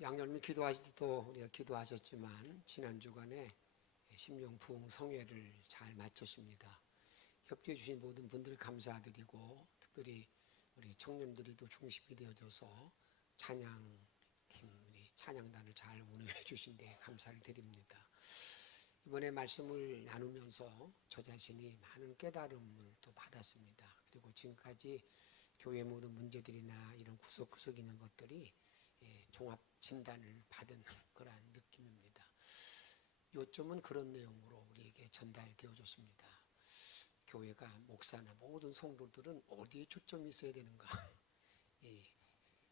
양념이 기도하실 때도 우리가 기도하셨지만 지난 주간에 심령 부흥 성회를 잘 마쳤습니다. 협조해 주신 모든 분들 감사드리고 특별히 우리 청년들이 또 중심이 되어줘서 찬양팀 우리 찬양단을 잘 운영해 주신 데 감사를 드립니다. 이번에 말씀을 나누면서 저 자신이 많은 깨달음을 또 받았습니다. 그리고 지금까지 교회 모든 문제들이나 이런 구석구석 있는 것들이 종합 진단을 받은 그러한 느낌입니다. 요점은 그런 내용으로 우리에게 전달되어졌습니다. 교회가 목사나 모든 성도들은 어디에 초점이 있어야 되는가?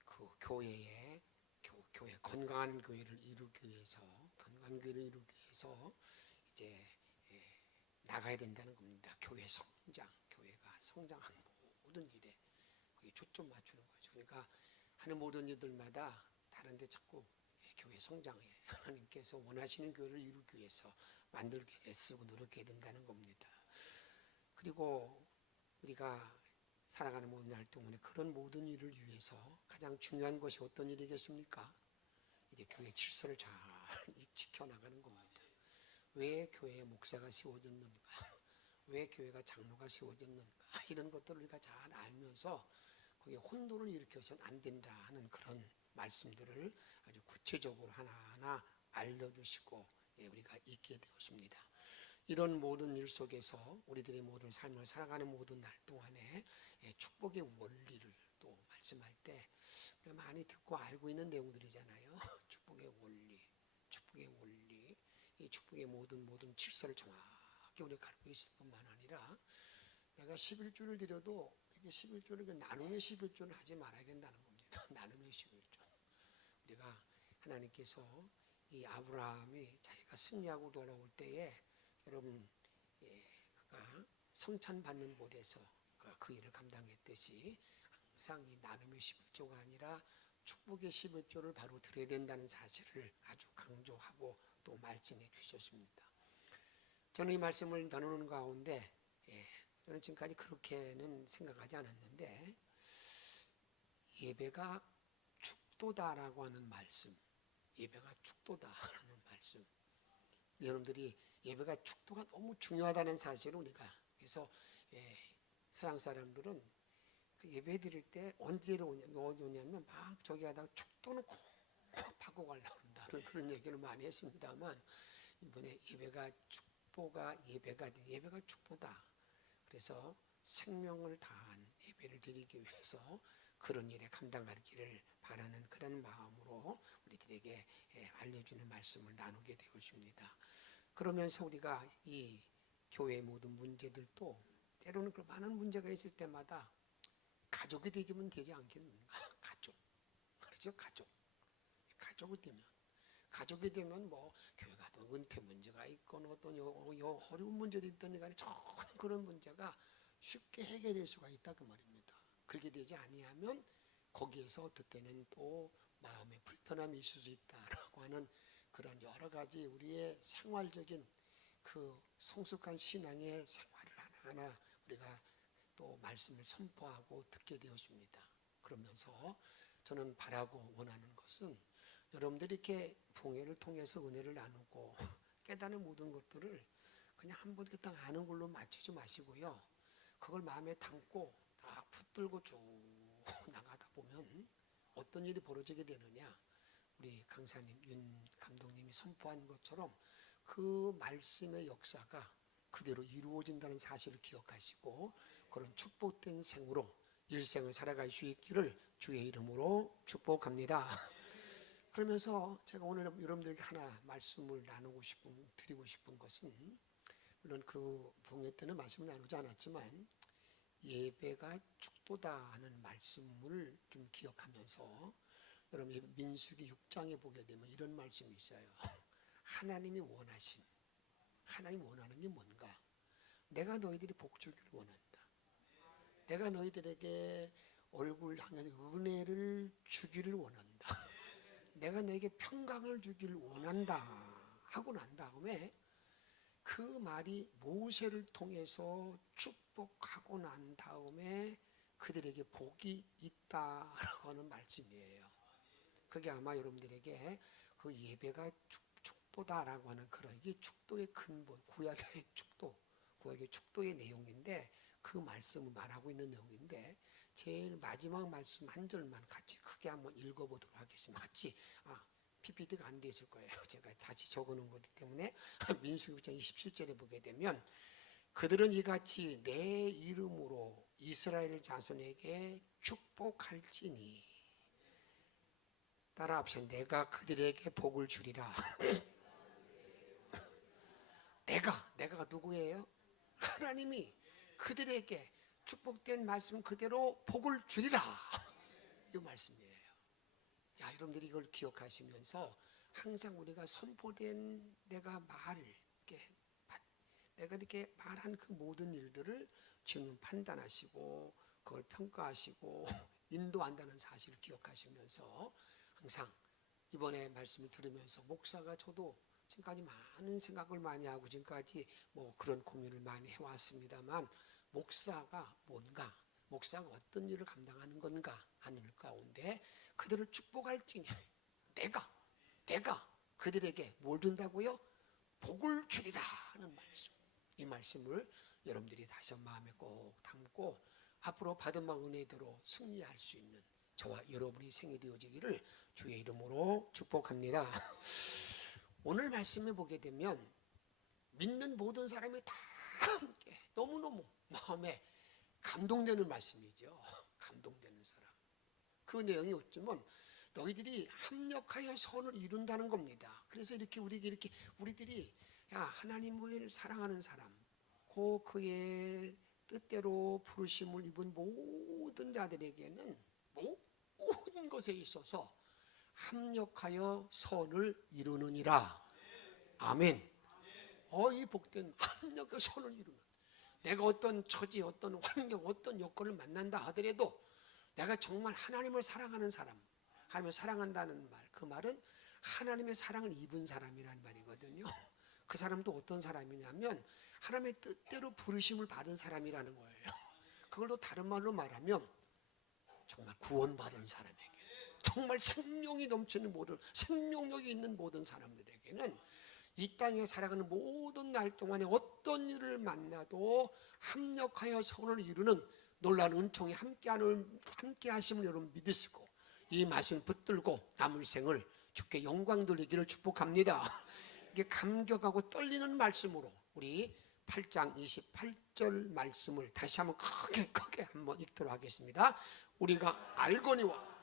그 교회 건강한 교회를 이루기 위해서 이제 나가야 된다는 겁니다. 교회 성장, 교회가 성장하는 모든 일에 그게 초점 맞추는 거죠. 그러니까 하는 모든 일들마다 다른데 자꾸 교회 성장에 하나님께서 원하시는 교회를 이루기 위해서 만들기 위해서 애쓰고 노력해야 된다는 겁니다. 그리고 우리가 살아가는 모든 날 동안에 그런 모든 일을 위해서 가장 중요한 것이 어떤 일이겠습니까? 이제 교회 질서를 잘 지켜나가는 겁니다. 왜 교회에 목사가 세워졌는가? 왜 교회가 장로가 세워졌는가? 이런 것들을 우리가 잘 알면서 거기에 혼돈을 일으켜서는 안 된다 하는 그런 말씀들을 아주 구체적으로 하나하나 알려주시고 우리가 있게 되었습니다. 이런 모든 일 속에서 우리들의 모든 삶을 살아가는 모든 날 동안에 축복의 원리를 또 말씀할 때 우리가 많이 듣고 알고 있는 내용들이잖아요. 축복의 원리, 이 축복의 모든 질서를 정확히 우리가 가르치고 있을 뿐만 아니라 내가 11조를 드려도 이게 11조를 나눔의 11조를 하지 말아야 된다는 겁니다. 나눔의 11조. 우리가 하나님께서 이 아브라함이 자기가 승리하고 돌아올 때에 여러분 그가 성찬받는 곳에서 그 일을 감당했듯이 항상 이 나눔의 11조가 아니라 축복의 11조를 바로 드려야 된다는 사실을 아주 강조하고 또 말씀해 주셨습니다. 저는 이 말씀을 나누는 가운데 저는 지금까지 그렇게는 생각하지 않았는데 예배가 축도다라고 하는 말씀, 예배가 축도다라는 말씀, 여러분들이 예배가 축도가 너무 중요하다는 사실을 우리가 그래서 서양 사람들은 그 예배 드릴 때 언제로 오냐면 막 저기 하다가 축도는 꼭 하고 가려고 한다는 그런 얘기를 많이 했습니다만 이번에 예배가 축도다. 그래서 생명을 다한 예배를 드리기 위해서 그런 일에 감당하기를 바라는 그런 마음으로 우리들에게 알려주는 말씀을 나누게 되었습니다. 그러면서 우리가 이 교회의 모든 문제들도 때로는 그 많은 문제가 있을 때마다 가족이 되면 되지 않겠는가? 가족. 그렇죠? 가족이 되면 뭐 교회가 어떤 은퇴 문제가 있건 어떤 어려운 문제도 있던 간에 전혀 그런 문제가 쉽게 해결될 수가 있다 그 말입니다. 그렇게 되지 아니하면 거기에서 어떨 때는 또 마음의 불편함이 있을 수 있다라고 하는 그런 여러 가지 우리의 생활적인 그 성숙한 신앙의 생활을 하나하나 우리가 또 말씀을 선포하고 듣게 되었습니다. 그러면서 저는 바라고 원하는 것은 여러분들이 이렇게 봉회를 통해서 은혜를 나누고 깨닫는 모든 것들을 그냥 한번 딱 아는 걸로 맞추지 마시고요. 그걸 마음에 담고 딱 붙들고 쭉 나가다 보면 어떤 일이 벌어지게 되느냐. 우리 강사님, 윤 감독님이 선포한 것처럼 그 말씀의 역사가 그대로 이루어진다는 사실을 기억하시고 그런 축복된 생으로 일생을 살아갈 수 있기를 주의 이름으로 축복합니다. 그러면서 제가 오늘 여러분들에게 하나 말씀을 드리고 싶은 것은 물론 그 봉회 때는 말씀을 나누지 않았지만 예배가 축도다 하는 말씀을 좀 기억하면서 여러분 민수기 6장에 보게 되면 이런 말씀이 있어요. 하나님이 원하는 게 뭔가? 내가 너희들이 복주기를 원한다. 내가 너희들에게 얼굴 향해서 은혜를 주기를 원한다. 내가 너에게 평강을 주기를 원한다 하고 난 다음에 그 말이 모세를 통해서 축복하고 난 다음에 그들에게 복이 있다라고 하는 말씀이에요. 그게 아마 여러분들에게 그 예배가 축도다라고 하는 그런, 이게 축도의 근본, 구약의 축도의 내용인데, 그 말씀을 말하고 있는 내용인데, 제일 마지막 말씀 한 절만 같이 크게 한번 읽어보도록 하겠습니다. 같이. PPT가 안 돼 있을 거예요. 제가 다시 적어놓은 거기 때문에. 민수기 6장 27절에 보게 되면, 그들은 이같이 내 이름으로 이스라엘 자손에게 축복할지니. 따라합시다. 내가 그들에게 복을 주리라. 내가 누구예요? 하나님이 그들에게 축복된 말씀 그대로 복을 주리라. 이 말씀이에요. 여러분들이 이걸 기억하시면서 항상 우리가 선포된 내가 이렇게 말한 그 모든 일들을 주님 판단하시고 그걸 평가하시고 인도한다는 사실을 기억하시면서 항상 이번에 말씀을 들으면서 목사가 저도 지금까지 많은 생각을 많이 하고 지금까지 그런 고민을 많이 해왔습니다만, 목사가 뭔가, 목사가 어떤 일을 감당하는 건가 하는 일 가운데 그들을 축복할지니 내가 그들에게 뭘 준다고요? 복을 주리라 하는 말씀. 이 말씀을 여러분들이 다시 마음에 꼭 담고 앞으로 받은 바 은혜대로 승리할 수 있는 저와 여러분이 생이 되어지기를 주의 이름으로 축복합니다. 오늘 말씀을 보게 되면 믿는 모든 사람이 다 함께 너무너무 마음에 감동되는 말씀이죠. 감동되는 사람. 그 내용이 어쩌면 너희들이 합력하여 선을 이룬다는 겁니다. 그래서 우리들이 하나님을 사랑하는 사람, 그의 뜻대로 부르심을 입은 모든 자들에게는 모든 것에 있어서 합력하여 선을 이루느니라. 아멘. 이 복된 합력하여 선을 이루는, 내가 어떤 처지, 어떤 환경, 어떤 여건을 만난다 하더라도 내가 정말 하나님을 사랑하는 사람, 하나님을 사랑한다는 말, 그 말은 하나님의 사랑을 입은 사람이란 말이거든요. 그 사람도 어떤 사람이냐면 하나님의 뜻대로 부르심을 받은 사람이라는 거예요. 그걸 또 다른 말로 말하면 정말 구원받은 사람에게, 정말 생명이 넘치는 생명력이 있는 모든 사람들에게는 이 땅에 살아가는 모든 날 동안에 어떤 일을 만나도 합력하여 선을 이루는 놀라운 은총이 함께 하심을 여러분 믿으시고 이 말씀을 붙들고 남을 생을 주께 영광 돌리기를 축복합니다. 이게 감격하고 떨리는 말씀으로 우리 8장 28절 말씀을 다시 한번 크게 한번 읽도록 하겠습니다. 우리가 알거니와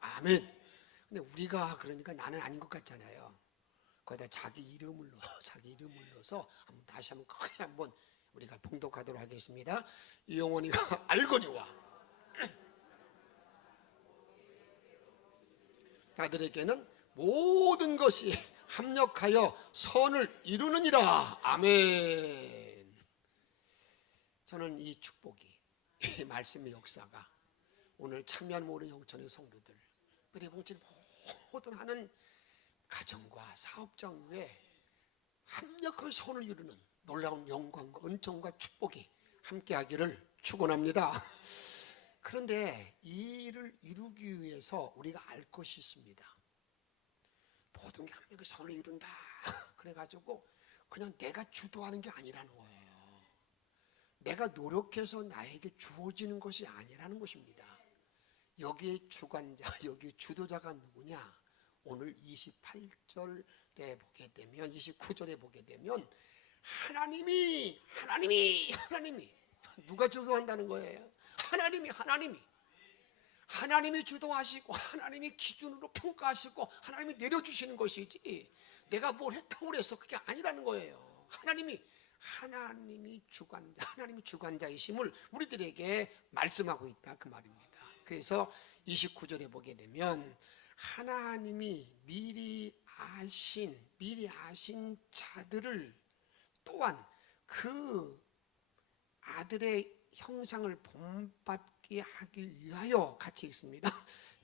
아멘. 근데 우리가 그러니까 나는 아닌 것 같잖아요. 거기다 자기 이름을 넣어서 다시 한번 크게 한번 우리가 봉독하도록 하겠습니다. 영원히가 알거니와 그들에게는 모든 것이 합력하여 선을 이루느니라. 아멘. 저는 이 축복이, 이 말씀의 역사가 오늘 참여한 모든 영천의 성도들, 우리 봉칠 모든 하는 가정과 사업장 위에 합력하여 선을 이루는 놀라운 영광과 은총과 축복이 함께하기를 축원합니다. 그런데 이 일을 이루기 위해서 우리가 알 것이 있습니다. 모든 게 합력하여 선을 이룬다 그래가지고 그냥 내가 주도하는 게 아니라는 거예요. 내가 노력해서 나에게 주어지는 것이 아니라는 것입니다. 여기에 주관자, 여기 주도자가 누구냐? 오늘 28절에 보게 되면, 29절에 보게 되면 하나님이 누가 주도한다는 거예요? 하나님이 주도하시고 하나님이 기준으로 평가하시고 하나님이 내려주시는 것이지 내가 뭘 했다고 해서 그게 아니라는 거예요. 하나님이 주관자이심을 우리들에게 말씀하고 있다 그 말입니다. 그래서 29절에 보게 되면 하나님이 미리 아신 자들을 또한 그 아들의 형상을 본받게 하기 위하여 같이 읽습니다.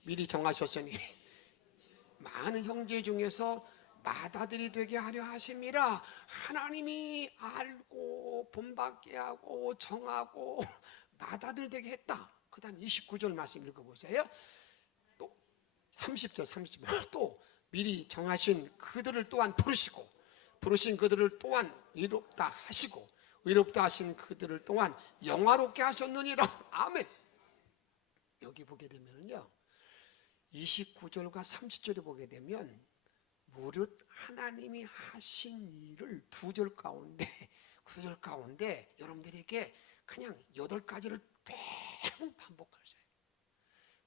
미리 정하셨으니 많은 형제 중에서 맏아들이 되게 하려 하심이라. 하나님이 알고 본받게 하고 정하고 맏아들 되게 했다. 그 다음 29절 말씀 읽어보세요. 또 30절 또 미리 정하신 그들을 또한 부르신 그들을 또한 의롭다 하시고 의롭다 하신 그들을 또한 영화롭게 하셨느니라. 아멘. 여기 보게 되면요 29절과 30절에 보게 되면 무릇 하나님이 하신 일을 두 절 가운데 여러분들에게 그냥 8가지를 매번 반복하세요.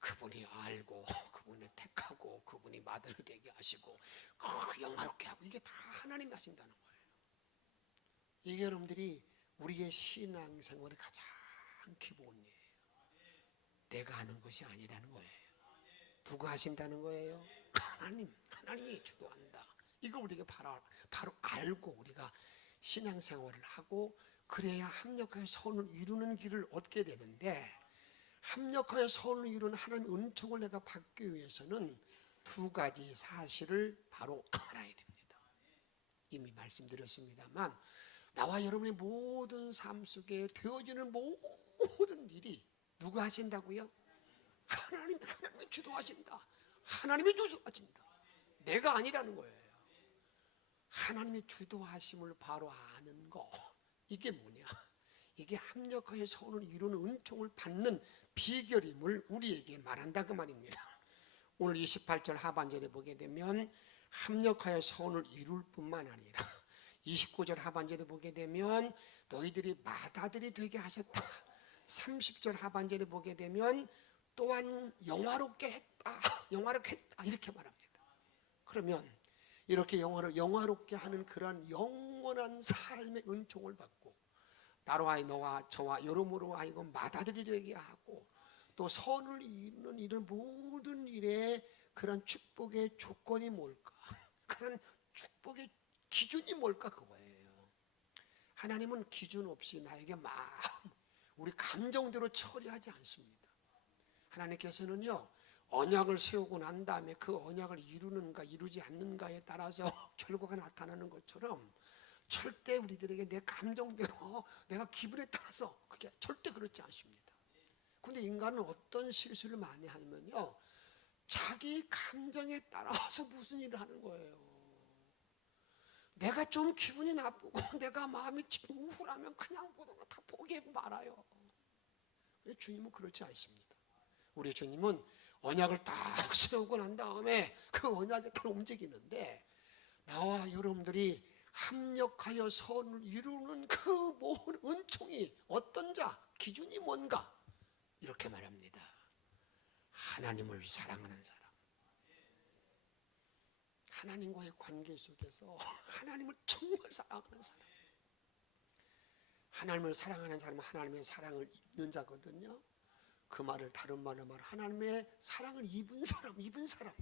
그분이 알고 그분이 택하고 그분이 맏아들 되게 하시고 영화롭게 하고 이게 다 하나님이 하신다는 거예요. 이게 여러분들이 우리의 신앙생활의 가장 기본이에요. 내가 하는 것이 아니라는 거예요. 누가 하신다는 거예요? 하나님이 주도한다. 이거 우리가 바로 알고 우리가 신앙생활을 하고 그래야 합력하여 선을 이루는 길을 얻게 되는데, 합력하여 선을 이루는 하나님의 은총을 내가 받기 위해서는 2가지 사실을 바로 알아야 됩니다. 이미 말씀드렸습니다만 나와 여러분의 모든 삶 속에 되어지는 모든 일이 누가 하신다고요? 하나님이 주도하신다. 하나님이 주도하신다. 내가 아니라는 거예요. 하나님의 주도하심을 바로 아는 거, 이게 뭐냐? 이게 합력하여 선을 이루는 은총을 받는 비결임을 우리에게 말한다 그 말입니다. 오늘 28절 하반절에 보게 되면 합력하여 선을 이룰 뿐만 아니라 29절 하반절에 보게 되면 너희들이 맏아들이 되게 하셨다. 30절 하반절에 보게 되면 또한 영화롭게 했다. 이렇게 말합니다. 그러면 이렇게 영화롭게 하는 그러한 영원한 삶의 은총을 받고 나로 하여 너와 저와 여러모로 하여금 맏아들이 되게 하고 또 선을 이루는 이런 모든 일에 그런 축복의 조건이 뭘까? 그런 축복의 기준이 뭘까? 그거예요. 하나님은 기준 없이 나에게 우리 감정대로 처리하지 않습니다. 하나님께서는요 언약을 세우고 난 다음에 그 언약을 이루는가 이루지 않는가에 따라서 결과가 나타나는 것처럼 절대 우리들에게 내 감정대로 내가 기분에 따라서 그게 절대 그렇지 않습니다. 근데 인간은 어떤 실수를 많이 하면요 자기 감정에 따라서 무슨 일을 하는 거예요. 내가 좀 기분이 나쁘고 내가 마음이 우울하면 그냥 모든 거 다 포기하고 말아요. 근데 주님은 그렇지 않습니다. 우리 주님은 언약을 딱 세우고 난 다음에 그 언약에 따라 움직이는데 나와 여러분들이 합력하여 선을 이루는 그 모든 은총이 어떤 자, 기준이 뭔가? 이렇게 말합니다. 하나님을 사랑하는 사람, 하나님과의 관계 속에서 하나님을 정말 사랑하는 사람, 하나님을 사랑하는 사람은 하나님의 사랑을 입는 자거든요. 그 말을 다른 말로 말하면 하나님의 사랑을 입은 사람.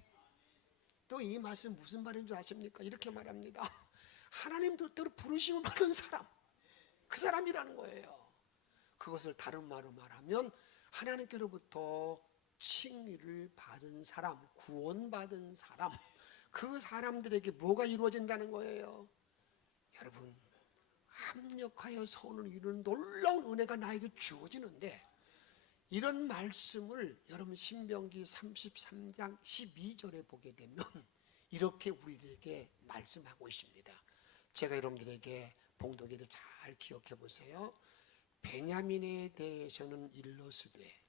또 이 말씀 무슨 말인 줄 아십니까? 이렇게 말합니다. 하나님 뜻대로 부르심을 받은 사람, 그 사람이라는 거예요. 그것을 다른 말로 말하면 하나님께로부터 칭의를 받은 사람, 구원받은 사람, 그 사람들에게 뭐가 이루어진다는 거예요? 여러분, 합력하여 선을 이루는 놀라운 은혜가 나에게 주어지는데 이런 말씀을 여러분 신명기 33장 12절에 보게 되면 이렇게 우리들에게 말씀하고 있습니다. 제가 여러분들에게 봉독기를 잘 기억해 보세요. 베냐민에 대해서는 일러스되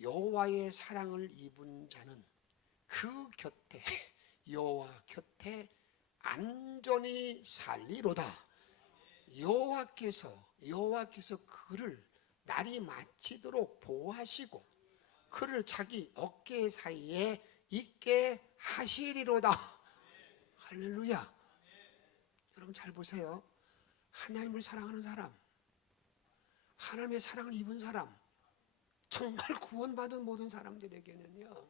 여호와의 사랑을 입은 자는 그 곁에 여호와 곁에 안전히 살리로다. 여호와께서 그를 날이 마치도록 보호하시고 그를 자기 어깨 사이에 있게 하시리로다. 할렐루야. 여러분 잘 보세요. 하나님을 사랑하는 사람, 하나님의 사랑을 입은 사람, 정말 구원받은 모든 사람들에게는요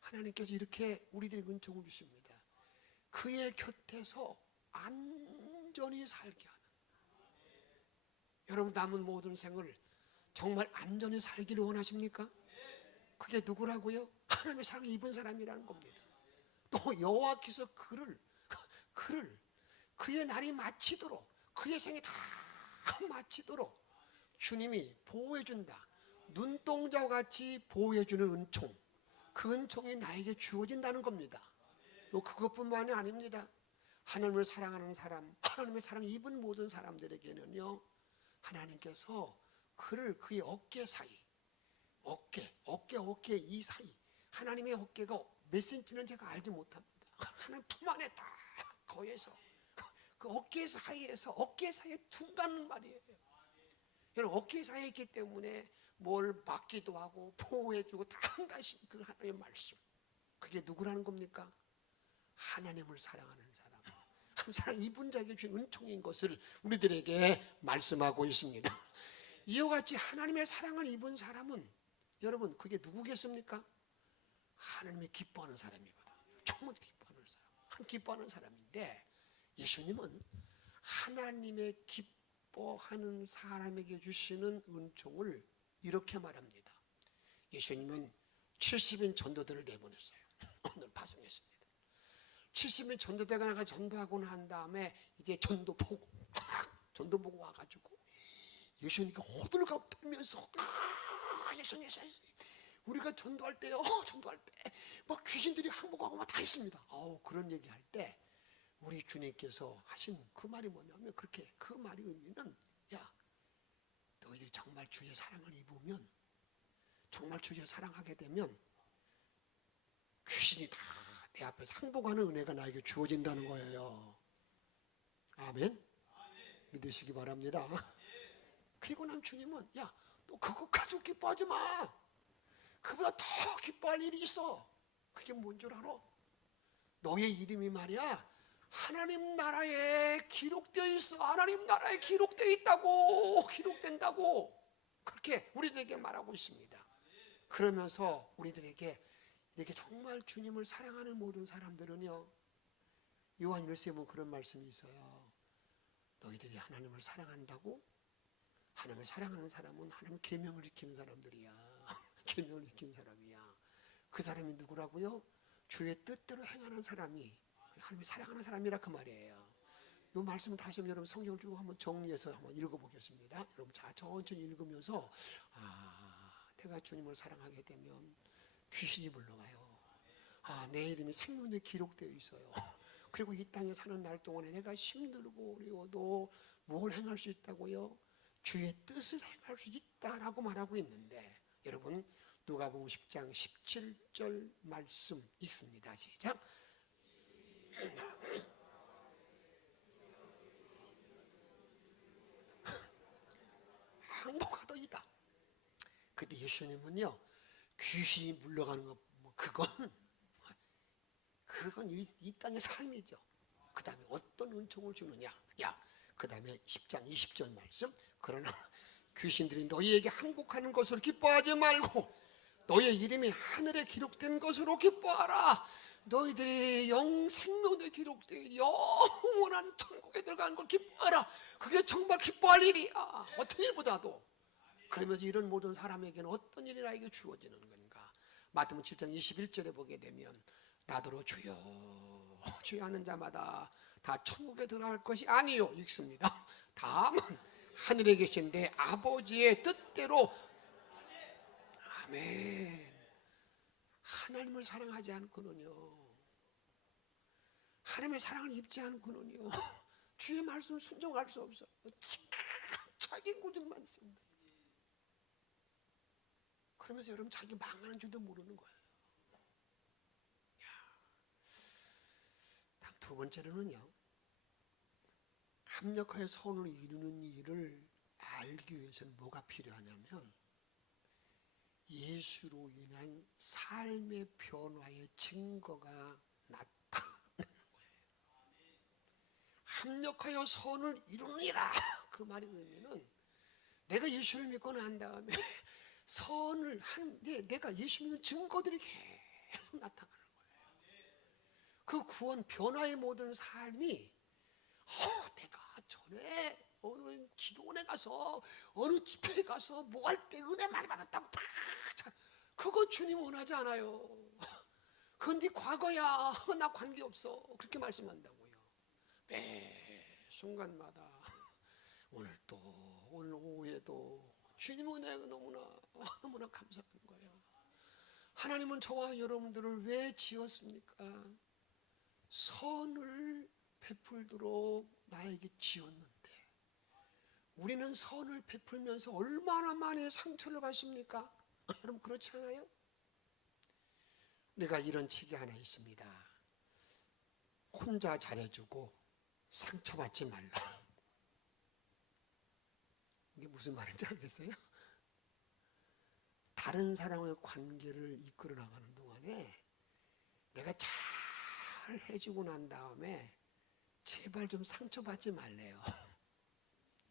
하나님께서 이렇게 우리들에게 은총을 주십니다. 그의 곁에서 안전히 살게 하는. 여러분 남은 모든 생을 정말 안전히 살기를 원하십니까? 그게 누구라고요? 하나님의 사랑을 입은 사람이라는 겁니다. 또 여호와께서 그를 그를 그의 날이 마치도록 그의 생이 다 마치도록 주님이 보호해준다. 눈동자와 같이 보호해주는 은총, 그 은총이 나에게 주어진다는 겁니다. 그것뿐만이 아닙니다. 하나님을 사랑하는 사람, 하나님의 사랑 입은 모든 사람들에게는요, 하나님께서 그를 그의 어깨 사이, 어깨 이 사이, 하나님의 어깨가 몇 센치는 제가 알지 못합니다. 하나님 품 안에 딱 거해서 그 어깨 사이에서 어깨 사이에 둔다는 말이에요. 여러분, 어깨 사이에 있기 때문에 뭘 막기도 하고 보호해주고 다 한가신 그 하나님의 말씀, 그게 누구라는 겁니까? 하나님을 사랑하는 사람, 한 사람 이분 자에게 주신 은총인 것을 우리들에게 말씀하고 있습니다. 이와 같이 하나님의 사랑을 입은 사람은 여러분, 그게 누구겠습니까? 하나님이 기뻐하는 사람이거든요. 정말 기뻐하는 사람, 한 기뻐하는 사람인데, 예수님은 하나님의 기뻐하는 사람에게 주시는 은총을 이렇게 말합니다. 예수님은 70인 전도들을 내보냈어요. 오늘 파송했습니다. 70인 전도대가 나가 전도하고 난 다음에 이제 전도 보고 와가지고 예수님께 호들갑 떨면서 예수님 우리가 전도할 때요, 전도할 때 막 귀신들이 항복하고 막 다 있습니다. 그런 얘기할 때 우리 주님께서 하신 그 말이 뭐냐면, 그렇게 그 말의 의미는, 야, 너희들이 정말 주의 사랑을 입으면, 정말 주의 사랑하게 되면 귀신이 다 내 앞에서 항복하는 은혜가 나에게 주어진다는 거예요. 아멘. 믿으시기 바랍니다. 그리고 난 주님은, 야, 너 그거 가지고 기뻐하지 마. 그보다 더 기뻐할 일이 있어. 그게 뭔 줄 알아? 너의 이름이 말이야, 하나님 나라에 기록되어 있어. 하나님 나라에 기록되어 있다고, 기록된다고, 그렇게 우리들에게 말하고 있습니다. 그러면서 우리들에게 이렇게 정말 주님을 사랑하는 모든 사람들은요, 요한 1서에 보면 그런 말씀이 있어요. 너희들이 하나님을 사랑한다고? 하나님을 사랑하는 사람은 하나님 계명을 지키는 사람들이야. 계명을 지키는 사람이야. 그 사람이 누구라고요? 주의 뜻대로 행하는 사람이 하나님을 사랑하는 사람이라 그 말이에요. 이 말씀 다시 한번 여러분 성경을 쭉 한번 정리해서 한번 읽어보겠습니다. 여러분 자, 천천히 읽으면서, 내가 주님을 사랑하게 되면 귀신이 물러가요. 내 이름이 생명에 기록되어 있어요. 그리고 이 땅에 사는 날 동안에 내가 힘들고 어려워도 뭘 행할 수 있다고요? 주의 뜻을 행할 수 있다라고 말하고 있는데, 여러분 누가복음 10장 17절 말씀 읽습니다. 시작. 항복하더이다. 그때 예수님은요, 귀신이 물러가는 거, 그건 이 땅의 삶이죠. 그 다음에 어떤 은총을 주느냐. 그 다음에 10장 20절 말씀. 그러나 귀신들이 너희에게 항복하는 것으로 기뻐하지 말고 너희의 이름이 하늘에 기록된 것으로 기뻐하라. 너희들이 생명에 기록되어 영원한 천국에 들어가는 걸 기뻐하라. 그게 정말 기뻐할 일이야, 어떤 일보다도. 그러면서 이런 모든 사람에게는 어떤 일이 나에게 주어지는 건가. 마태복음 7장 21절에 보게 되면, 나더러 주여 주여 하는 자마다 다 천국에 들어갈 것이 아니요 읽습니다. 다만 하늘에 계신 내 아버지의 뜻대로. 아멘. 하나님을 사랑하지 않고는요, 하나님의 사랑을 입지 않고는요, 주의 말씀을 순종할 수 없어요. 자기 고집만 씁니다. 그러면서 여러분 자기 망하는 줄도 모르는 거예요. 다음 두 번째로는요, 합력하여 선을 이루는 일을 알기 위해서는 뭐가 필요하냐면, 예수로 인한 삶의 변화의 증거가 나타나는 거예요. 합력하여 선을 이루느니라, 그 말의 의미는, 내가 예수를 믿고 난 다음에 선을 하는데 내가 예수 믿는 증거들이 계속 나타나는 거예요. 그 구원 변화의 모든 삶이, 내가 전에 어느 기도원에 가서 어느 집회에 가서 뭐 할 때 은혜 많이 받았다고 그거 주님 원하지 않아요. 그건 네 과거야, 나 관계없어, 그렇게 말씀한다고요. 매 순간마다 오늘 오후에도 주님 은혜가 너무나 감사한 거예요. 하나님은 저와 여러분들을 왜 지었습니까? 선을 베풀도록 나에게 지었는데 우리는 선을 베풀면서 얼마나 많이 상처를 받습니까? 여러분 그렇지 않아요? 내가 이런 책이 하나 있습니다. 혼자 잘해주고 상처받지 말라. 이게 무슨 말인지 알겠어요? 다른 사람의 관계를 이끌어 나가는 동안에 내가 잘 해주고 난 다음에 제발 좀 상처받지 말래요.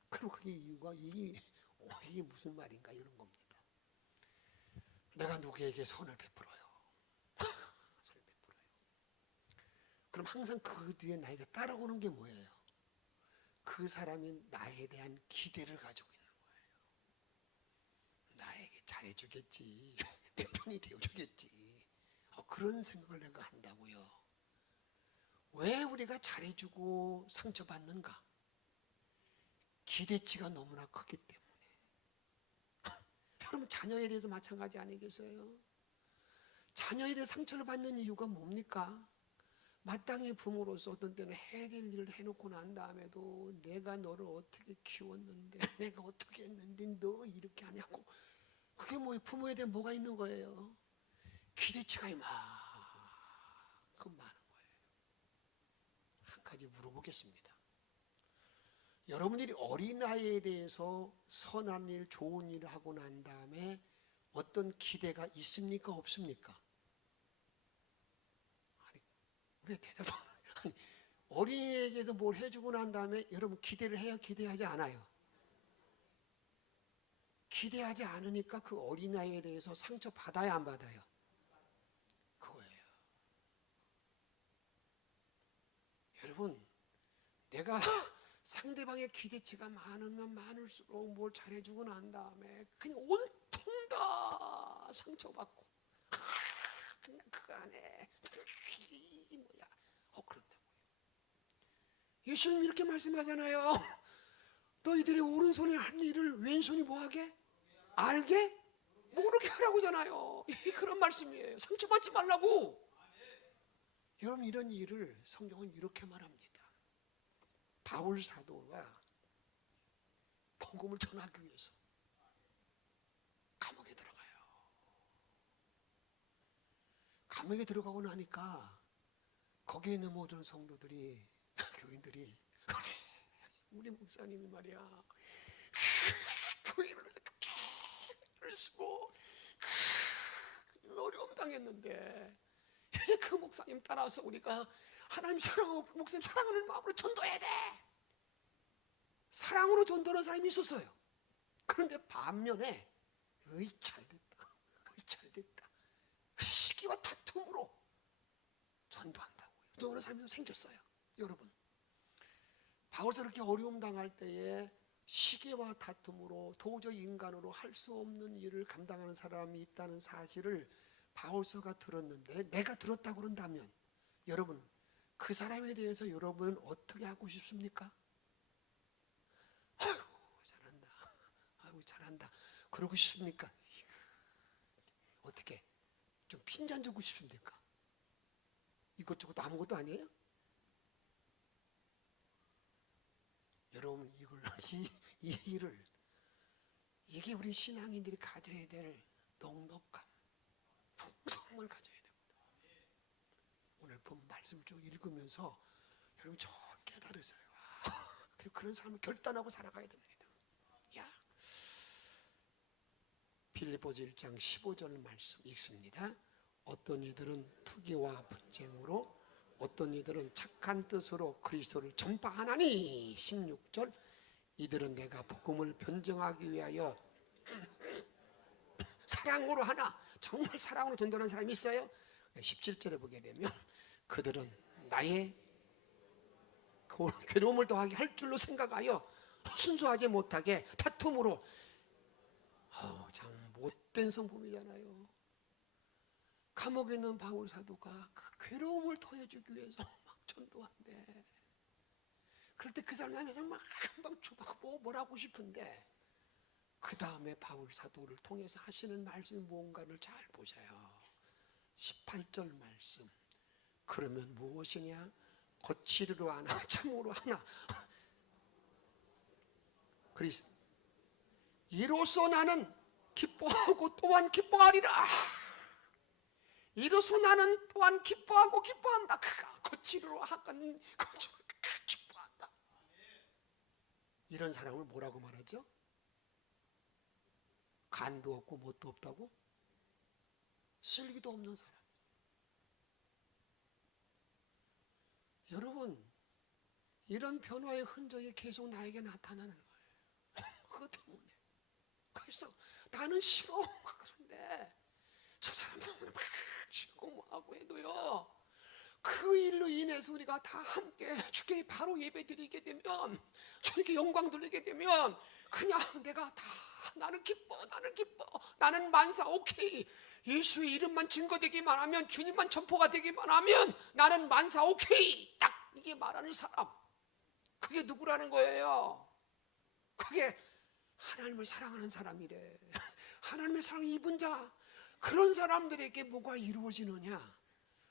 그럼 그게 이유가 이게 무슨 말인가 이런 겁니다. 내가 누구에게 선을 베풀어요. 선을 베풀어요. 그럼 항상 그 뒤에 나에게 따라오는 게 뭐예요? 그 사람이 나에 대한 기대를 가지고 있는 거예요. 나에게 잘해주겠지. 내 편이 되어주겠지. 그런 생각을 내가 한다고요. 왜 우리가 잘해주고 상처받는가? 기대치가 너무나 크기 때문에. 여러분 자녀에 대해서 마찬가지 아니겠어요? 자녀에 대해 상처를 받는 이유가 뭡니까? 마땅히 부모로서 어떤 때는 해야 될 일을 해놓고 난 다음에도 내가 너를 어떻게 키웠는데 내가 어떻게 했는데 너 이렇게 하냐고. 그게 뭐예요? 부모에 대해 뭐가 있는 거예요? 기대치가 이만큼 많은 거예요. 한 가지 물어보겠습니다. 여러분들이 어린아이에 대해서 선한 일, 좋은 일을 하고 난 다음에 어떤 기대가 있습니까? 없습니까? 아니, 왜 대답을 안 해요? 아니, 어린이에게도 뭘 해주고 난 다음에 여러분 기대를 해요? 기대하지 않아요? 기대하지 않으니까 그 어린아이에 대해서 상처 받아야 안 받아요? 그거예요. 여러분, 내가 상대방의 기대치가 많으면 많을수록 뭘 잘해주고 난 다음에 그냥 온통 다 상처받고 그냥 그 안에 이 뭐야 그런다고요. 예수님 이렇게 말씀하잖아요. 너희들이 오른손이 한 일을 왼손이 뭐하게? 알게? 모르게 하라고잖아요. 그런 말씀이에요. 상처받지 말라고. 여러분 이런 일을 성경은 이렇게 말합니다. 바울 사도가 복음을 전하기 위해서 감옥에 들어가요. 감옥에 들어가고 나니까 거기에 있는 모든 성도들이 교인들이 우리 목사님이 말이야 교회를 쓰고 어려움 당했는데 이제 그 목사님 따라서 우리가 하나님 사랑하고 그 목사님 사랑하는 마음으로 전도해야 돼. 사랑으로 전도하는 사람이 있었어요. 그런데 반면에 잘됐다. 시기와 다툼으로 전도한다고요. 그런 사람이 생겼어요. 여러분 바울서 그렇게 어려움 당할 때에 시기와 다툼으로 도저히 인간으로 할 수 없는 일을 감당하는 사람이 있다는 사실을 바울서가 들었는데 내가 들었다고 그런다면 여러분 그 사람에 대해서 여러분 어떻게 하고 싶습니까? 아이고 잘한다 그러고 싶습니까? 어떻게 좀 핀잔 주고 싶습니까? 이것저것 아무것도 아니에요? 여러분 이 일을 이게 우리 신앙인들이 가져야 될 넉넉함 풍성을 가져야 됩니다. 오늘 본 말씀을 쭉 읽으면서 여러분 저 깨달으세요. 그리고 그런 삶을 결단하고 살아가야 됩니다. 빌립보서 1장 15절 말씀 읽습니다. 어떤 이들은 투기와 분쟁으로 어떤 이들은 착한 뜻으로 그리스도를 전파하나니 16절 이들은 내가 복음을 변증하기 위하여 사랑으로 하나 정말 사랑으로 전도하는 사람이 있어요? 17절에 보게 되면 그들은 나의 괴로움을 더하게 할 줄로 생각하여 순수하지 못하게 다툼으로 참 못된 성품이잖아요. 감옥에 있는 바울 사도가 그 괴로움을 더해주기 위해서 막 전도한대. 그럴 때 그 사람에서 막 한방 주고 뭐라고 싶은데 그 다음에 바울 사도를 통해서 하시는 말씀이 뭔가를 잘 보셔요. 18절 말씀. 그러면 무엇이냐? 거칠이로 하나 참으로 하나 이로써 나는 기뻐하고 또한 기뻐하리라. 이로써 나는 또한 기뻐하고 기뻐한다. 그가 거칠이로 하건 기뻐한다. 이런 사람을 뭐라고 말하죠? 간도 없고 뭣도 없다고? 쓸기도 없는 사람. 여러분, 이런 변화의 흔적이 계속 나에게 나타나는 거예요. 그것 때문에. 그래서 나는 싫어. 그런데 저 사람들은 막 싫고 뭐하고 해도요. 그 일로 인해서 우리가 다 함께 주께 바로 예배 드리게 되면, 주님께 영광 돌리게 되면 그냥 내가 다 나는 기뻐, 나는 만사 오케이. 예수의 이름만 증거되기만 하면, 주님만 전포가 되기만 하면 나는 만사 오케이. 딱 이게 말하는 사람. 그게 누구라는 거예요? 그게 하나님을 사랑하는 사람이래. 하나님의 사랑을 입은 자. 그런 사람들에게 뭐가 이루어지느냐?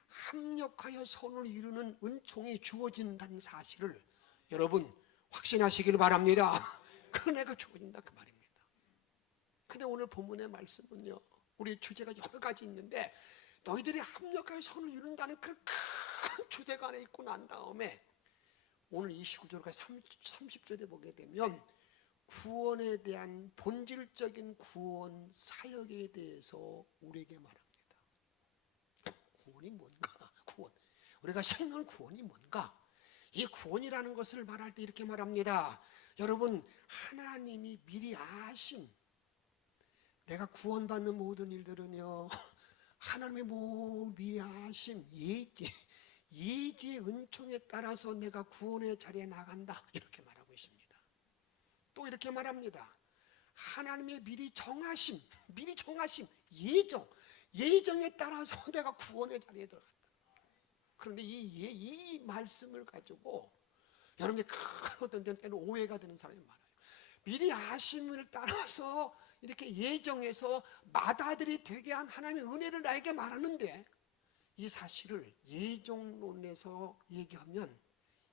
합력하여 선을 이루는 은총이 주어진다는 사실을 여러분 확신하시길 바랍니다. 그 은혜가 주어진다 그 말입니다. 근데 오늘 본문의 말씀은요, 우리 주제가 여러 가지 있는데 너희들이 합력하여 선을 이룬다는 그 큰 주제가 안에 있고 난 다음에 오늘 29절까지 30절에 보게 되면 구원에 대한 본질적인 구원 사역에 대해서 우리에게 말합니다. 구원이 뭔가? 구원. 우리가 생명 구원이 뭔가? 이 구원이라는 것을 말할 때 이렇게 말합니다. 여러분, 하나님이 미리 아심. 내가 구원받는 모든 일들은요, 하나님의 미리 아심, 예지의 은총에 따라서 내가 구원의 자리에 나간다. 이렇게 말하고 있습니다. 또 이렇게 말합니다. 하나님의 미리 정하심, 예정에 따라서 내가 구원의 자리에 들어간다. 그런데 이 말씀을 가지고 여러분이 어떤 때는 오해가 되는 사람이 많아요. 미리 아심을 따라서 이렇게 예정해서 맏아들이 되게 한 하나님의 은혜를 나에게 말하는데, 이 사실을 예정론에서 얘기하면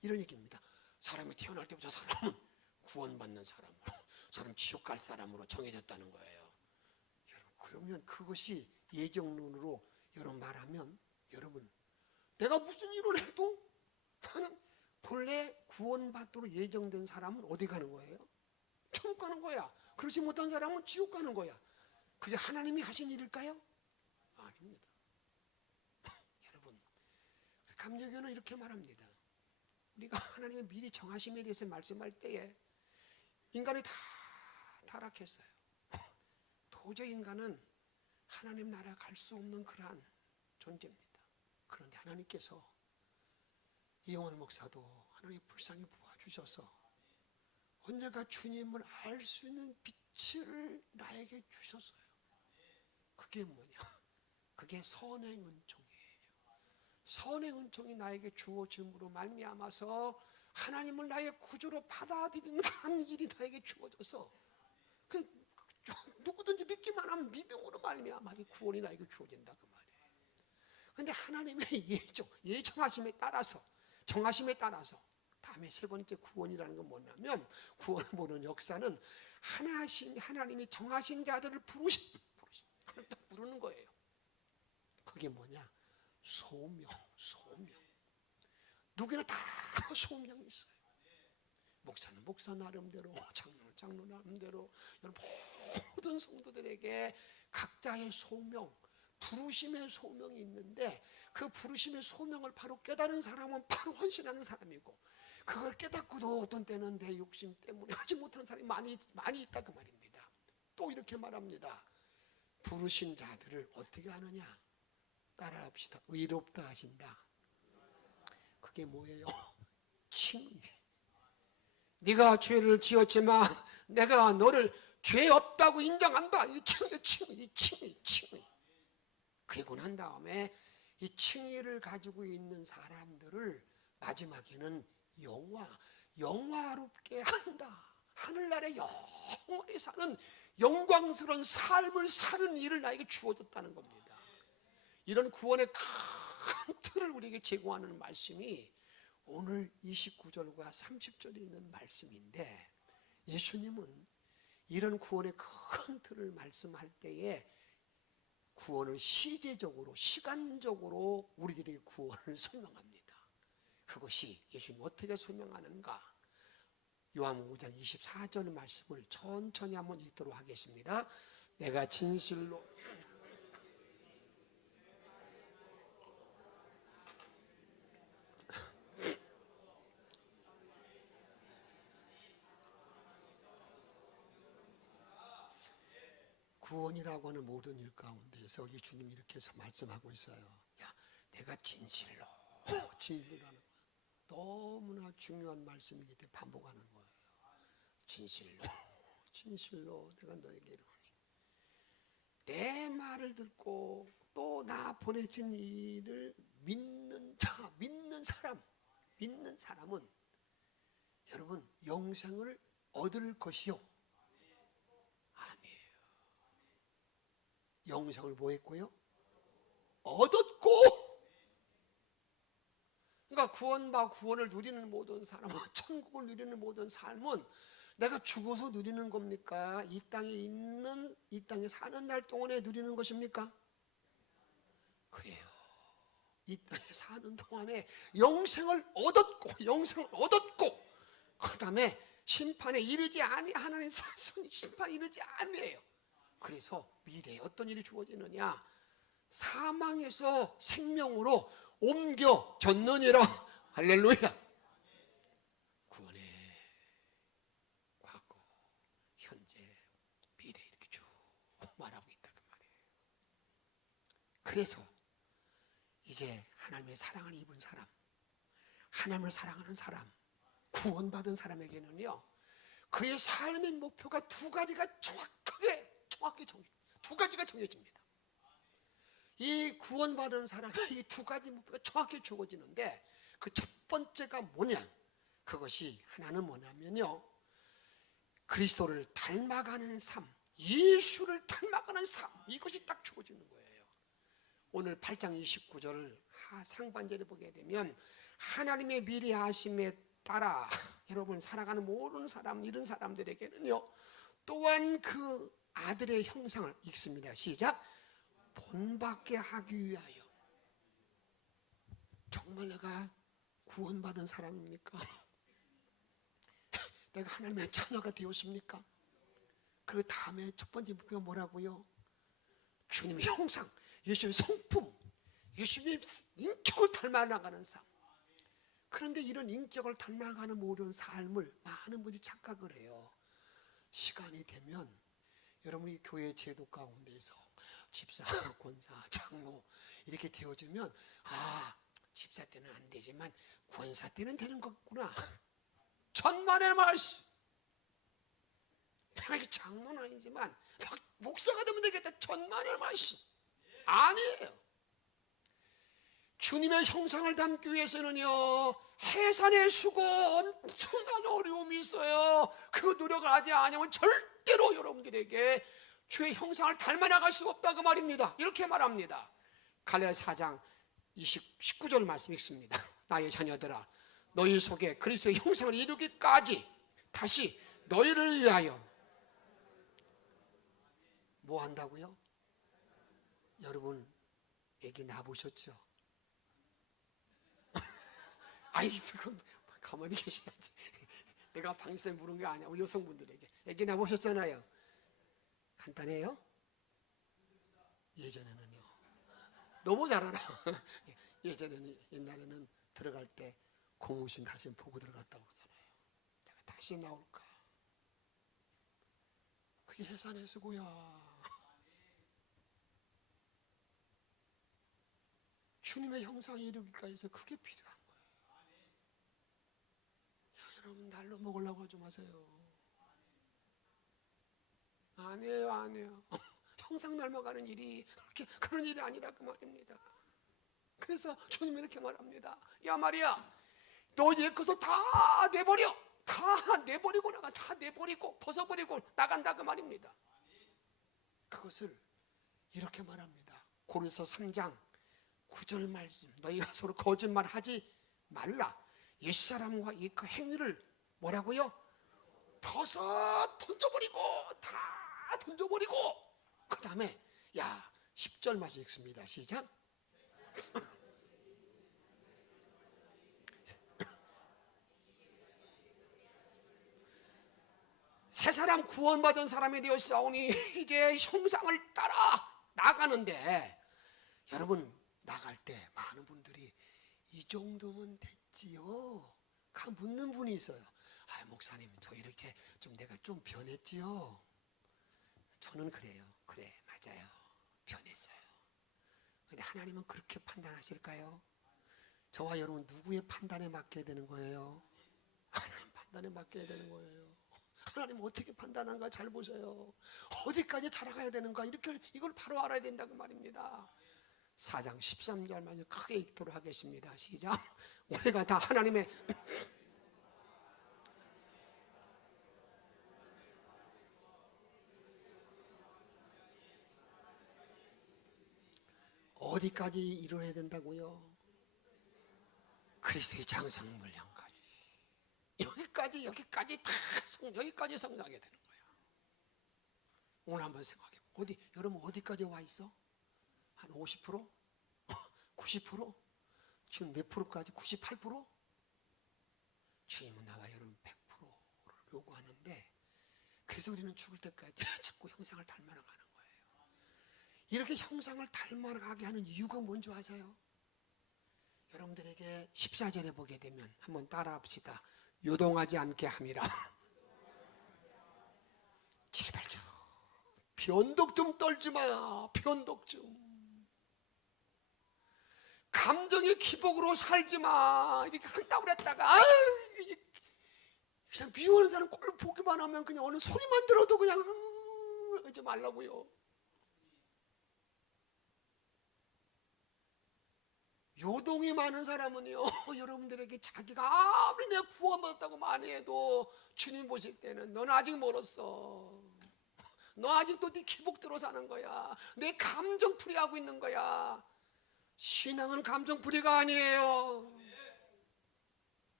이런 얘기입니다. 사람이 태어날 때부터 저 사람은 구원받는 사람으로, 사람 지옥 갈 사람으로 정해졌다는 거예요. 여러분, 그러면 그것이 예정론으로 여러분 말하면, 여러분 내가 무슨 일을 해도 나는 본래 구원받도록 예정된 사람은 어디 가는 거예요? 천국 가는 거야. 그렇지 못한 사람은 지옥 가는 거야. 그게 하나님이 하신 일일까요? 아닙니다. 여러분, 감리교는 이렇게 말합니다. 우리가 하나님의 미리 정하심에 대해서 말씀할 때에 인간이 다 타락했어요. 도저히 인간은 하나님 나라 갈 수 없는 그러한 존재입니다. 그런데 하나님께서 이영원 목사도 하나님 불쌍히 보아주셔서 언젠가 주님을 알 수 있는 빛을 나에게 주셨어요. 그게 뭐냐? 그게 선행 은총이에요. 선행 은총이 나에게 주어짐으로 말미암아서 하나님을 나의 구주로 받아들이는 한 일이 나에게 주어져서 누구든지 믿기만 하면 믿음으로 말미암아 구원이 나에게 주어진다 그 말이에요. 그런데 하나님의 예정하심에 따라서, 정하심에 따라서, 다음에 세 번째 구원이라는 건 뭐냐면, 구원을 보는 역사는 하나님이 정하신 자들을 부르는 거예요. 그게 뭐냐? 소명. 누구나 다 소명이 있어요. 목사는 목사 나름대로, 장로는 장로 나름대로, 모든 성도들에게 각자의 소명, 부르심의 소명이 있는데, 그 부르심의 소명을 바로 깨달은 사람은 바로 헌신하는 사람이고, 그걸 깨닫고도 어떤 때는 내 욕심 때문에 하지 못하는 사람이 많이 있다 그 말입니다. 또 이렇게 말합니다. 부르신 자들을 어떻게 하느냐? 따라합시다. 의롭다 하신다. 그게 뭐예요? 칭의. 네가 죄를 지었지만 내가 너를 죄 없다고 인정한다. 이 칭의. 그리고 난 다음에 이 칭의를 가지고 있는 사람들을 마지막에는 영화롭게 한다. 하늘나라에 영원히 사는 영광스러운 삶을 사는 일을 나에게 주어졌다는 겁니다. 이런 구원의 큰 틀을 우리에게 제공하는 말씀이 오늘 29절과 30절에 있는 말씀인데, 예수님은 이런 구원의 큰 틀을 말씀할 때에 구원을 시제적으로, 시간적으로 우리들에게 구원을 설명합니다. 그것이 예수님 어떻게 설명하는가? 요한복음 5장 24절 말씀을 천천히 한번 읽도록 하겠습니다. 내가 진실로 구원이라고 하는 모든 일 가운데서 예수님이 이렇게 해서 말씀하고 있어요. 야, 내가 진실로, 진실이라는 거야. 너무나 중요한 말씀이기 때문에 반복하는 거예요. 진실로, 진실로 내가 너에게 이르노니, 내 말을 듣고 또 나 보내신 이를 믿는 자, 믿는 사람은 여러분 영생을 얻을 것이요, 영생을 뭐 했고요? 얻었고. 그러니까 구원을 누리는 모든 사람은, 천국을 누리는 모든 삶은 내가 죽어서 누리는 겁니까? 이 땅에 사는 날 동안에 누리는 것입니까? 그래요. 이 땅에 사는 동안에 영생을 얻었고, 그 다음에 심판에 이르지 하나님 사손이 심판에 이르지 아니에요. 그래서 미래에 어떤 일이 주어지느냐? 사망에서 생명으로 옮겨졌느니라. 할렐루야. 구원의 과거, 현재, 미래 이렇게 쭉 말하고 있다 그 말이에요. 그래서 이제 하나님의 사랑을 입은 사람, 하나님을 사랑하는 사람, 구원받은 사람에게는요, 그의 삶의 목표가 두 가지가 두 가지가 정해집니다. 이 구원받은 사람의 이 두 가지 목표가 정확히 주어지는데, 그 첫 번째가 뭐냐? 그것이 하나는 뭐냐면요, 그리스도를 닮아가는 삶, 예수를 닮아가는 삶, 이것이 딱 주어지는 거예요. 오늘 8장 29절 상반절에 보게 되면 하나님의 미래하심에 따라 여러분 살아가는 모든 사람, 이런 사람들에게는요, 또한 그 아들의 형상을 읽습니다. 시작. 본받게 하기 위하여. 정말 내가 구원받은 사람입니까? 내가 하나님의 자녀가 되었습니까? 그 다음에 첫 번째 목표가 뭐라고요? 주님의 형상, 예수의 성품, 예수님의 인격을 닮아나가는 삶. 그런데 이런 인격을 닮아가는 모든 삶을 많은 분들이 착각을 해요. 시간이 되면 여러분이 교회 제도 가운데서 집사, 권사, 장로 이렇게 되어지면, 집사 때는 안 되지만 권사 때는 되는 거구나. 천만의 말씀. 내가 장로는 아니지만 목사가 되면 되겠다. 천만의 말씀. 아니에요. 주님의 형상을 담기 위해서는요, 해산의 수고, 엄청난 어려움이 있어요. 그 노력을 하지 않으면 절대로 여러분들에게 주의 형상을 닮아나갈 수가 없다 그 말입니다. 이렇게 말합니다. 갈라디아 4장 19절 말씀 읽습니다. 나의 자녀들아, 너희 속에 그리스도의 형상을 이루기까지 다시 너희를 위하여 뭐 한다고요? 여러분 애기 낳아보셨죠? 아이, 그건 가만히 계셔야지. 내가 방쌤 물은 게 아니야. 우리 여성분들에게 애기 낳아보셨잖아요. 간단해요? 예전에는요, 너무 잘 알아. 예전에는, 옛날에는 들어갈 때 고무신 다시 보고 들어갔다고 그러잖아요. 내가 다시 나올까? 그게 해산의 수고야. 주님의 형상을 이루기까지 해서 그게 필요한 거예요. 여러분 날로 먹으려고 하지 마세요. 아니에요. 형상 닮아가는 일이 그런 일이 아니라 그 말입니다. 그래서 주님이 이렇게 말합니다. 야 말이야, 너 옛 것을 다 내버려. 다 내버리고 다 내버리고 벗어버리고 나간다 그 말입니다. 그것을 이렇게 말합니다. 고린도서 3장 9절 말씀, 너희가 서로 거짓말하지 말라. 옛사람과 이 그 행위를 뭐라고요? 벗어 던져버리고, 다 던져버리고, 그 다음에 10절 말씀 읽습니다. 시작. 새 사람 구원받은 사람이 되었사오니 이제 형상을 따라 나가는데, 여러분 나갈 때 많은 분들이 이 정도면 됐지요? 가 묻는 분이 있어요. 목사님, 저 이렇게 좀 내가 좀 변했지요? 저는 그래요. 그래, 맞아요. 변했어요. 근데 하나님은 그렇게 판단하실까요? 저와 여러분 누구의 판단에 맡겨야 되는 거예요? 하나님 판단에 맡겨야 되는 거예요. 하나님 어떻게 판단하는가 잘 보세요. 어디까지 자라가야 되는가, 이걸 바로 알아야 된다고 말입니다. 4장 13절 말씀 크게 읽도록 하겠습니다. 시작. 우리가 다 하나님의 어디까지 이루어야 된다고요? 그리스도의 장성물량까지. 여기까지 다 여기까지 성장하게 되는 거야. 오늘 한번 생각해. 여러분 어디까지 와 있어? 한 50%? 90%? 지금 몇 프로까지? 98%? 주님은 나와 여러분 100%를 요구하는데, 그래서 우리는 죽을 때까지 자꾸 형상을 닮아가는 거예요. 이렇게 형상을 닮아가게 하는 이유가 뭔지 아세요? 여러분들에게 14절에 보게 되면 한번 따라 합시다. 요동하지 않게 함이라. 제발 좀 변덕 좀 떨지 마. 변덕 좀. 감정의 기복으로 살지 마. 이렇게 한다고 그랬다가 그냥 미워하는 사람 꼴 보기만 하면 그냥 어느 소리만 들어도 그냥 하지 말라고요. 요동이 많은 사람은요, 여러분들에게 자기가 아무리 내가 구원받았다고 많이 해도 주님 보실 때는 너는 아직 멀었어. 너 아직도 네 기복대로 사는 거야. 내 감정풀이하고 있는 거야. 신앙은 감정풀이가 아니에요.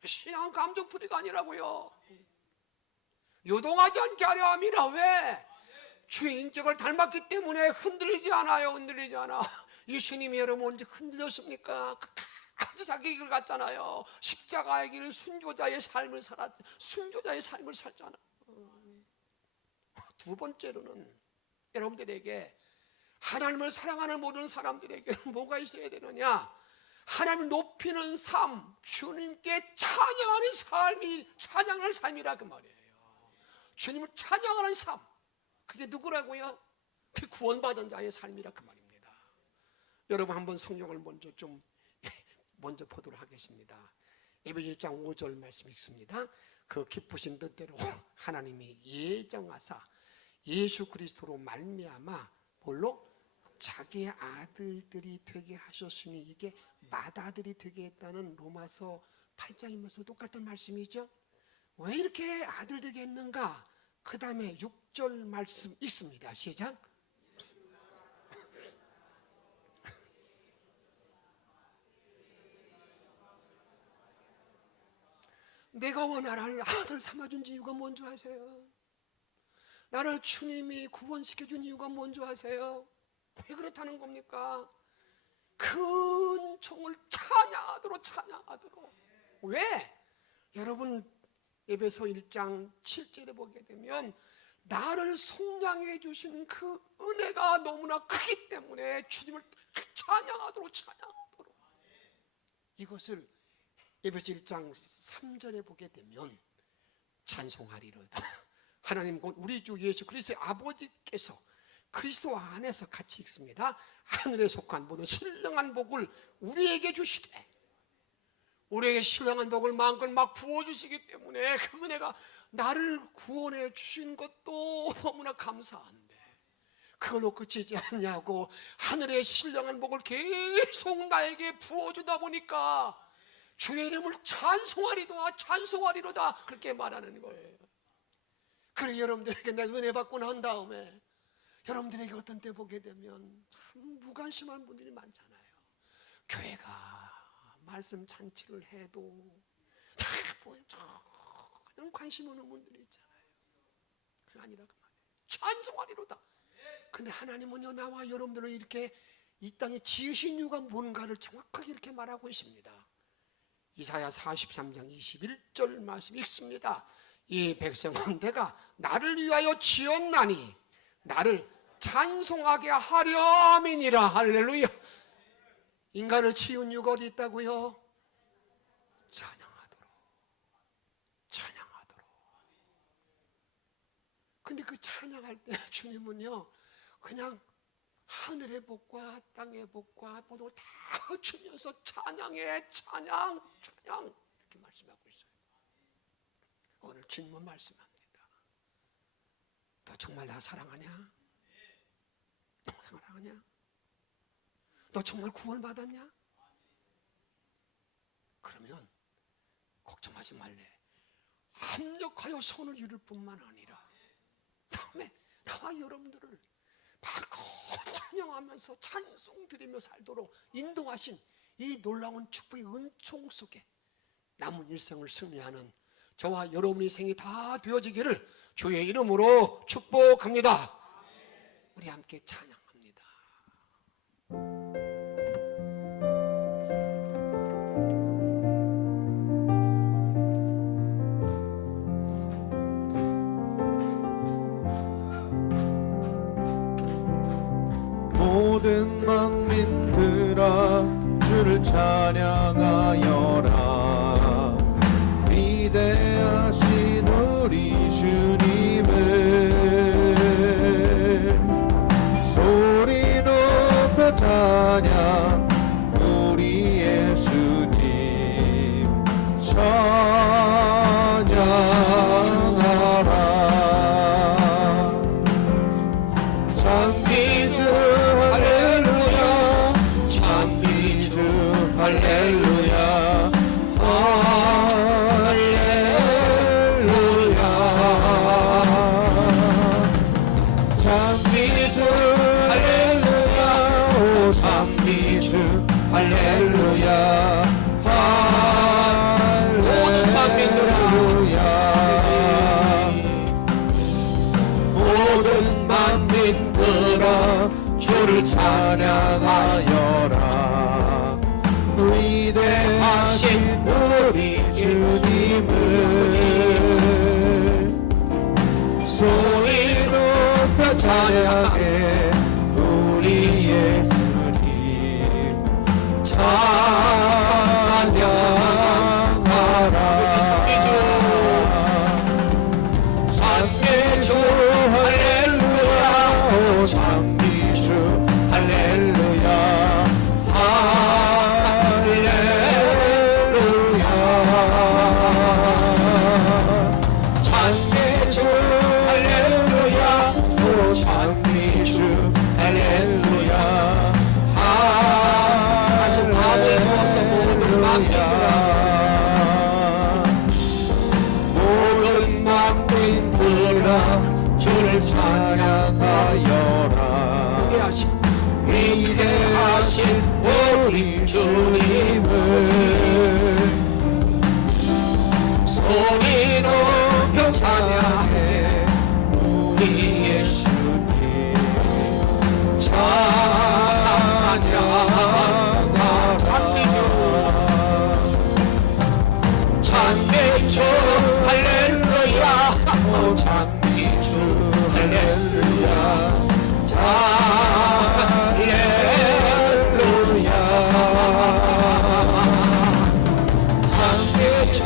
신앙은 감정풀이가 아니라고요. 요동하지 않게 하려 함이라. 왜? 주의 인격을 닮았기 때문에 흔들리지 않아요. 흔들리지 않아. 예수님이 여러분 언제 흔들렸습니까? 끝까지 자기 길을 갔잖아요. 십자가의 길은 순교자의 삶을 살잖아. 두 번째로는 여러분들에게 하나님을 사랑하는 모든 사람들에게는 뭐가 있어야 되느냐? 하나님을 높이는 삶, 주님께 찬양하는 삶이 찬양할 삶이라 그 말이에요. 주님을 찬양하는 삶, 그게 누구라고요? 그 구원받은 자의 삶이라 그 말입니다. 여러분 한번 성경을 먼저 보도록 하겠습니다. 에베소 1장 5절 말씀 읽습니다. 그 기쁘신 뜻대로 하나님이 예정하사 예수 그리스도로 말미암아 뭘로? 자기의 아들들이 되게 하셨으니, 이게 맏아들이 되게 했다는 로마서 8장의 말씀 똑같은 말씀이죠. 왜 이렇게 아들 되게 했는가? 그 다음에 6절 말씀 읽습니다. 시작. 내가 나를 아들 삼아준 이유가 뭔지 아세요? 나를 주님이 구원시켜준 이유가 뭔지 아세요? 왜 그렇다는 겁니까? 큰 종을 찬양하도록. 왜? 여러분 에베소 1장 7절에 보게 되면 나를 속량해 주시는 그 은혜가 너무나 크기 때문에 주님을 찬양하도록. 이것을 에베소 1장 3절에 보게 되면 찬송하리로다. 하나님 곧 우리 주 예수 그리스도의 아버지께서 그리스도 안에서 같이 읽습니다. 하늘에 속한 모든 신령한 복을 우리에게 주시되, 우리에게 신령한 복을 마음껏 막 부어주시기 때문에 그 은혜가 나를 구원해 주신 것도 너무나 감사한데, 그걸로 그치지 않냐고 하늘의 신령한 복을 계속 나에게 부어주다 보니까 주의 이름을 찬송하리로다 찬송하리로다 그렇게 말하는 거예요. 그래 여러분들에게 내가 은혜 받고 난 다음에 여러분들에게 어떤 때 보게 되면 참 무관심한 분들이 많잖아요. 교회가 말씀 잔치를 해도 다 보여 그냥 관심 없는 분들이 있잖아요. 그게 아니라 그 말이에요. 찬송하리로다. 근데 하나님은요 나와 여러분들을 이렇게 이 땅에 지으신 이유가 뭔가를 정확하게 이렇게 말하고 있습니다. 이사야 43장 21절 말씀 읽습니다. 이 백성은 내가 나를 위하여 지었나니 나를 찬송하게 하렴이니라. 할렐루야. 인간을 지은 이유가 어디 있다고요? 찬양하도록. 근데 그 찬양할 때 주님은요 그냥 하늘의 복과 땅의 복과 모든 걸 다 주면서 찬양해 찬양 이렇게 말씀하고 있어요. 오늘 주님은 말씀합니다. 너 정말 나 사랑하냐? 너 사랑하냐? 너 정말 구원 받았냐? 그러면 걱정하지 말래. 합력하여 손을 이룰 뿐만 아니라 다음에 나와 여러분들을 마음껏 찬양하면서 찬송 드리며 살도록 인도하신 이 놀라운 축복의 은총 속에 남은 일생을 승리하는 저와 여러분의 생이 다 되어지기를 주의 이름으로 축복합니다. 우리 함께 찬양합니다. 모든 만민들아 주를 찬양하여라. 위대하신 우리 주님을 소리 높여 찬양. 우리 예수님 찬양하라. 찬미주 할렐루야 찬미주 할렐루야 할렐루야 찬미주 할렐루야 오 찬미주 할렐루야 모든 만민들아 주를 찬양하여라. 위대하신 우리 주님을 소리 높여 찬양해. 우리 예수님 찬양하라. 찬미주 할렐루야 오 찬미주 할렐루야 할렐루야 찬미주 할렐루야 오 찬미주 할렐루야 할렐루야 모든 만민들아 주를 찬양하여라. 위대하신 우리 주님을 소리 높여 찬양해. 우리 예수님 찬양하라. 찬미주 할렐루야 오 찬미주 할렐루야 할렐루야 찬미주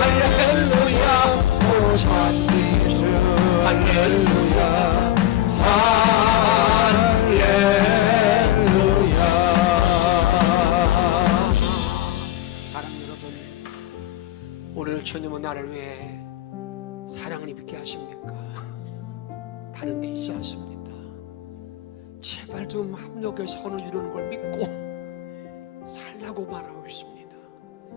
할렐루야 오 찬미주 할렐루야 할렐루야. 사랑 여러분, 오늘 주님은 나를 위해 사랑을 입게 하십니까? 다른 데 있지 않습니다. 제발 좀 합력해서 선을 이루는 걸 믿고 살라고 말하고 있습니다.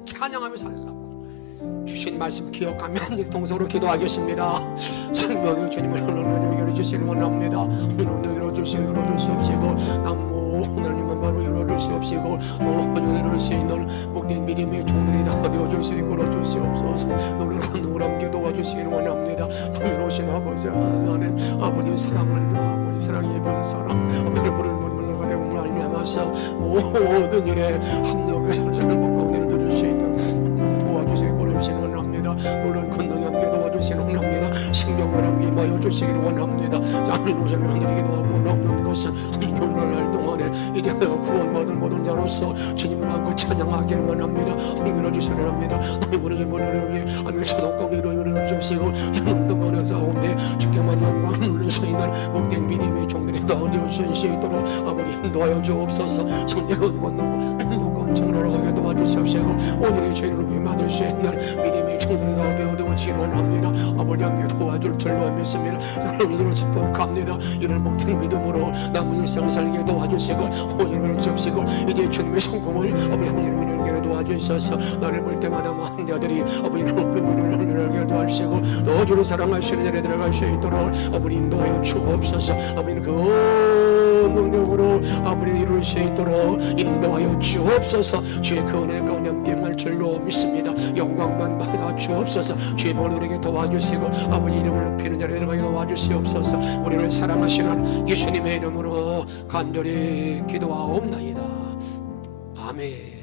찬양하며 살라고 주신 말씀 기억하며 한 동서로 기도하겠습니다. 생명의 주님을 하나님 열어주시는 원합니다. 하나님 열어주시옵시고 남모 하나님만 바로 열어주시옵시고 하나님 이룰 수 있는 복된 믿음의 종들이 다 되어줄 수 있고 열어주시옵소서. 너를 건너오람 도와주시기를 원합니다. 하나님 오신 아버지 하나님 아버지 사랑을 아버지 사랑의 변사랑 아버지 우리를 되고 말미암아서 모든 일에 합력해서 은혜를 드릴 수 있도록 도와주시고 그러시는 원합니다. 노란 건너에 함께 도와주시는 원합니다. 생명을 함께 임하여 주시기를 원합니다. 아멘. 오시는 하늘에게 도와주는 없는 것은 교회를 할 동안에 이제 내가 구원받은 모든 자로서 주님을 안고 찬양하기를 원합니다. 하늘을 주시는 원합니다. 우리의 문을 위해 하늘 초독공의로 열어 주시고 하늘 동안의 가운데 주께만 영광을 누리서 있는 복된 믿음의 종들이 나아질 수 있도록 아버지 인도하여 주옵소서. 정리가 얻는 것 정으로 가게 도와주시옵시고 오늘의 죄를 높이 받을 수 있는 믿음의 종들이 다 되어지기를 원합니다. 아버지 함께 도와줄 줄로 믿습니다. 여러분 이대로 축복합니다. 이런 복된 믿음으로 남은 일생을 살게 도와주시고 오늘을 주옵시고 이제 주님의 성공을 아버지 하나님을 이렇게 도와주셔서 나를 볼 때마다 많은 자들이 아버지를 높이 문을 열게 도와주시고 너 주를 사랑하시는 자리에 들어갈 수 있도록 아버지 인도하여 주옵소서. 아버지는 그 능력으로 아버지 이룰 수 있도록 인도하여 주옵소서. 주의 그 은혜 가운데 함께 할 줄로 믿습니다. 영광만 받아 주옵소서. 주의 모두에게 도와주시고 아버지 이름을 높이는 자리에 들어가게 도와주시옵소서. 우리를 사랑하시는 예수님의 이름으로 간절히 기도하옵나이다. 아멘.